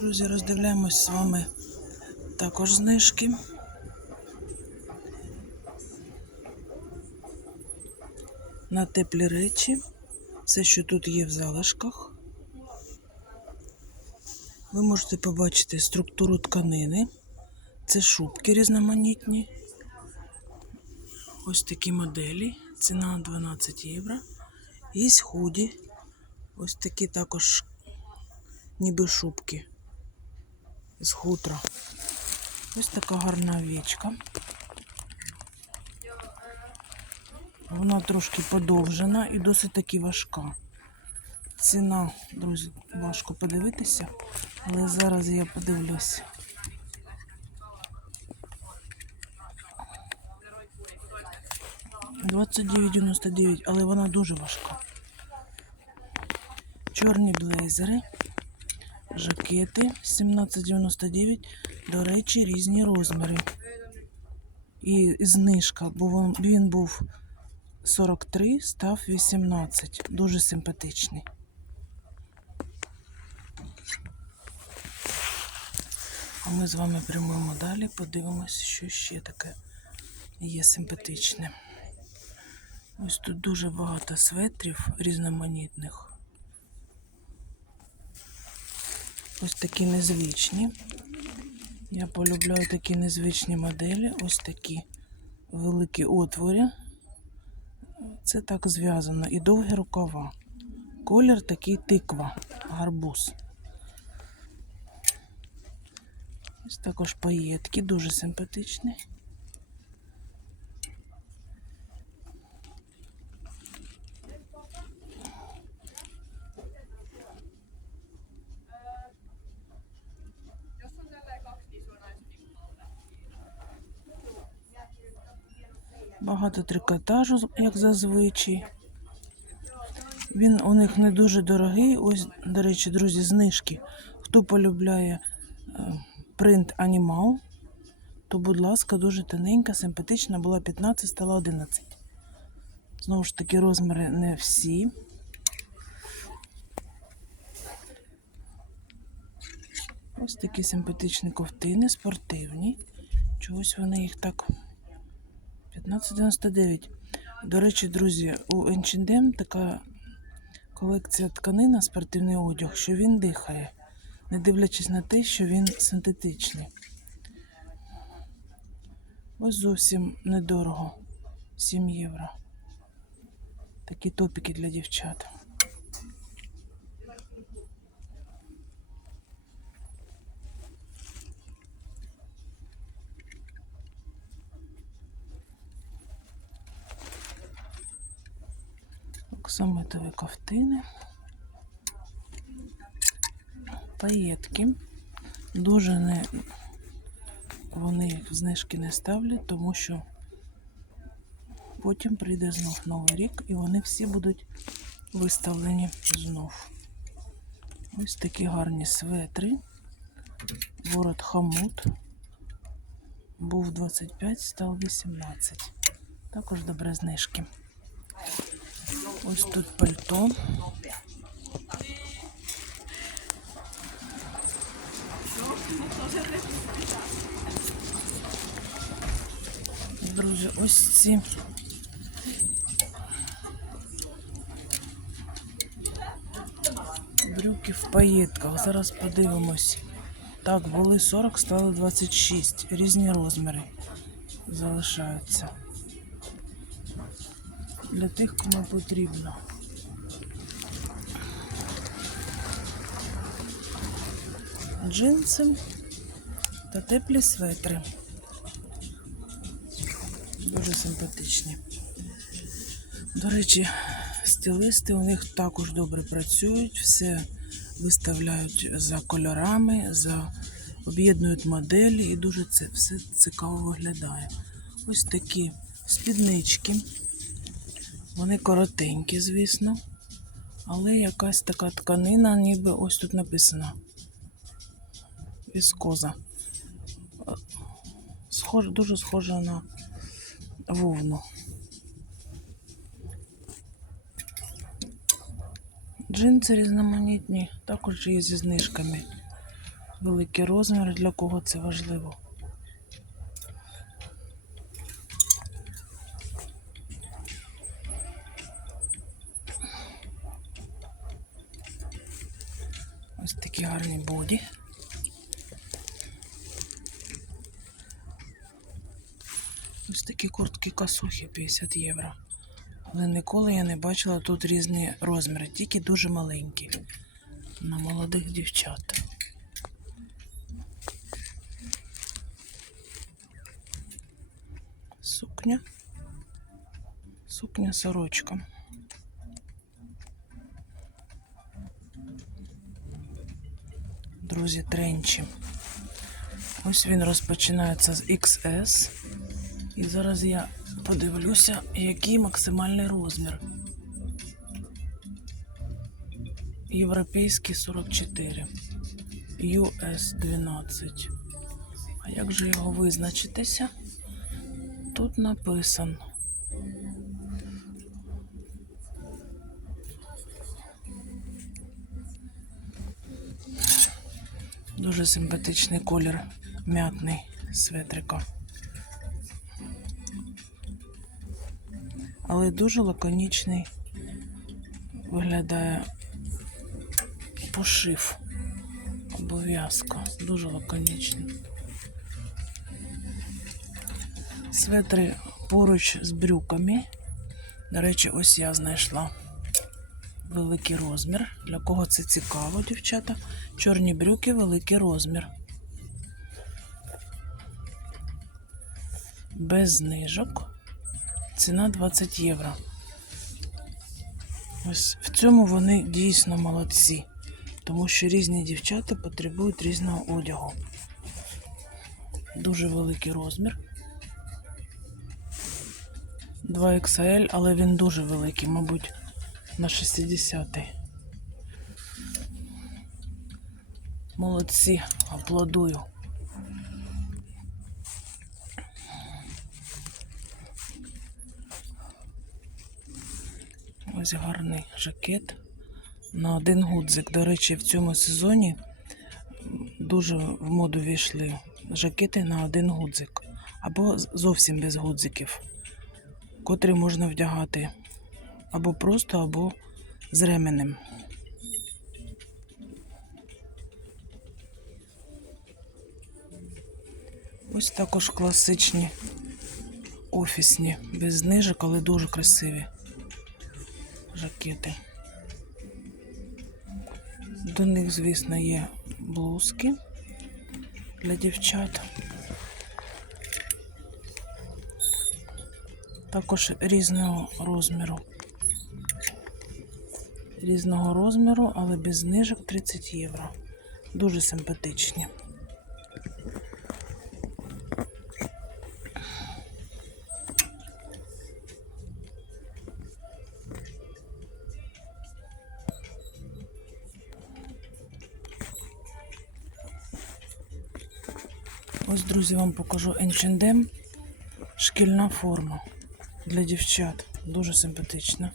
Друзі, роздивляємось з вами також знижки. На теплі речі. Все, що тут є в залишках. Ви можете побачити структуру тканини. Це шубки різноманітні. Ось такі моделі. Ціна 12 євро. Є худі. Ось такі також ніби шубки з хутра. Ось така гарна овечка. Вона трошки подовжена і досить таки важка. Ціна, друзі, важко подивитися, але зараз я подивлюся. Двадцять дев'ять але вона дуже важка. Чорні блейзери, жакети 17,99. До речі, різні розміри. І знижка, бо він, був 43, став 18. Дуже симпатичний. А ми з вами прямуємо далі, подивимося, що ще таке є симпатичне. Ось тут дуже багато светрів різноманітних. Ось такі незвичні. Я полюбляю такі незвичні моделі. Ось такі великі отвори. Це так зв'язано. І довгі рукава. Колір такий тиква, гарбуз. Ось також паєтки, дуже симпатичні. Багато трикотажу, як зазвичай. Він у них не дуже дорогий. Ось, до речі, друзі, знижки. Хто полюбляє е, принт анімал, то, будь ласка, дуже тоненька, симпатична, була 15, стала 11. Знову ж таки, розміри не всі. Ось такі симпатичні ковтини, спортивні. Чогось вони їх так 15,99. До речі, друзі, у H&M така колекція тканина, спортивний одяг, що він дихає, не дивлячись на те, що він синтетичний. Ось зовсім недорого. 7 євро. Такі топіки для дівчат. Оксамитові ковтини. Паєтки. Дуже не вони знижки не ставлять, тому що потім прийде знов новий рік і вони всі будуть виставлені знов. Ось такі гарні светри. Ворот хамут. Був 25, став 18. Також добре знижки. Ось тут пальто. Друзі, ось ці. Брюки в паєтках. Зараз подивимось. Так, були 40, стало 26. Різні розміри залишаються. Для тих, кому потрібно. Джинси та теплі светри. Дуже симпатичні. До речі, стилисти у них також добре працюють, все виставляють за кольорами, за об'єднують моделі і дуже це все цікаво виглядає. Ось такі спіднички. Вони коротенькі, звісно, але якась така тканина, ніби ось тут написано віскоза. Схож, дуже схожа на вовну. Джинси різноманітні, також є зі знижками. Великий розмір, для кого це важливо. Ось такі гарні боді. Ось такі куртки касухи 50 євро. Але ніколи я не бачила тут різні розміри, тільки дуже маленькі. На молодих дівчат. Сукня. Сукня сорочка. Друзі, тренчі. Ось він розпочинається з XS. І зараз я подивлюся, який максимальний розмір. Європейський 44. US 12. А як же його визначитися? Тут написано. Дуже симпатичний колір м'ятний светрика. Але дуже лаконічний виглядає пошив. Обов'язка. Дуже лаконічний. Светри поруч з брюками. До речі, ось я знайшла великий розмір. Для кого це цікаво, дівчата? Чорні брюки, великий розмір. Без знижок. Ціна 20 євро. Ось в цьому вони дійсно молодці, тому що різні дівчата потребують різного одягу. Дуже великий розмір. 2XL, але він дуже великий, мабуть, на 60 Молодці, аплодую. Ось гарний жакет на один гудзик. До речі, в цьому сезоні дуже в моду війшли жакети на один гудзик. Або зовсім без гудзиків, котрі можна вдягати або просто, або з ременем. Ось також класичні офісні, без знижок, але дуже красиві жакети. До них, звісно, є блузки для дівчат. Також різного розміру. Різного розміру, але без знижок 30 євро. Дуже симпатичні. Ось, друзі, вам покажу H&M. Шкільна форма для дівчат. Дуже симпатична.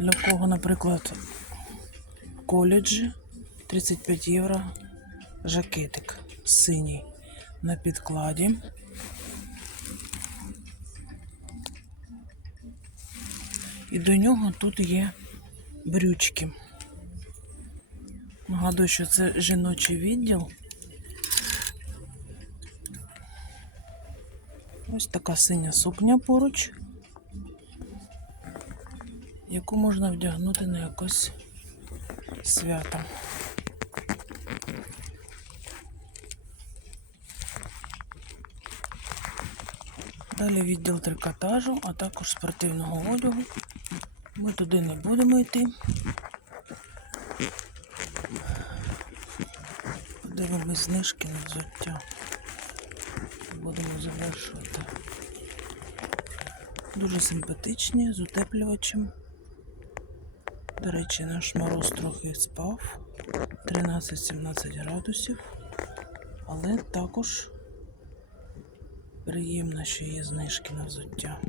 Для кого, наприклад, коледжі 35 євро жакетик синій на підкладі. І до нього тут є брючки. Нагадую, що це жіночий відділ. Ось така синя сукня поруч, яку можна вдягнути на якось свято. Далі відділ трикотажу, а також спортивного одягу. Ми туди не будемо йти. Подивимось знижки на взуття. Будемо завершувати. Дуже симпатичні, з утеплювачем. До речі, наш мороз трохи спав 13-17 градусів, але також приємно, що є знижки на взуття.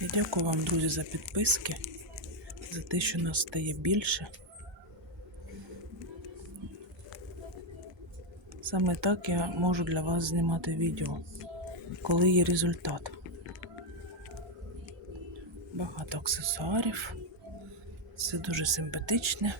Я дякую вам, друзі, за підписки, за те, що нас стає більше. Саме так я можу для вас знімати відео, коли є результат. Багато аксесуарів, все дуже симпатичне.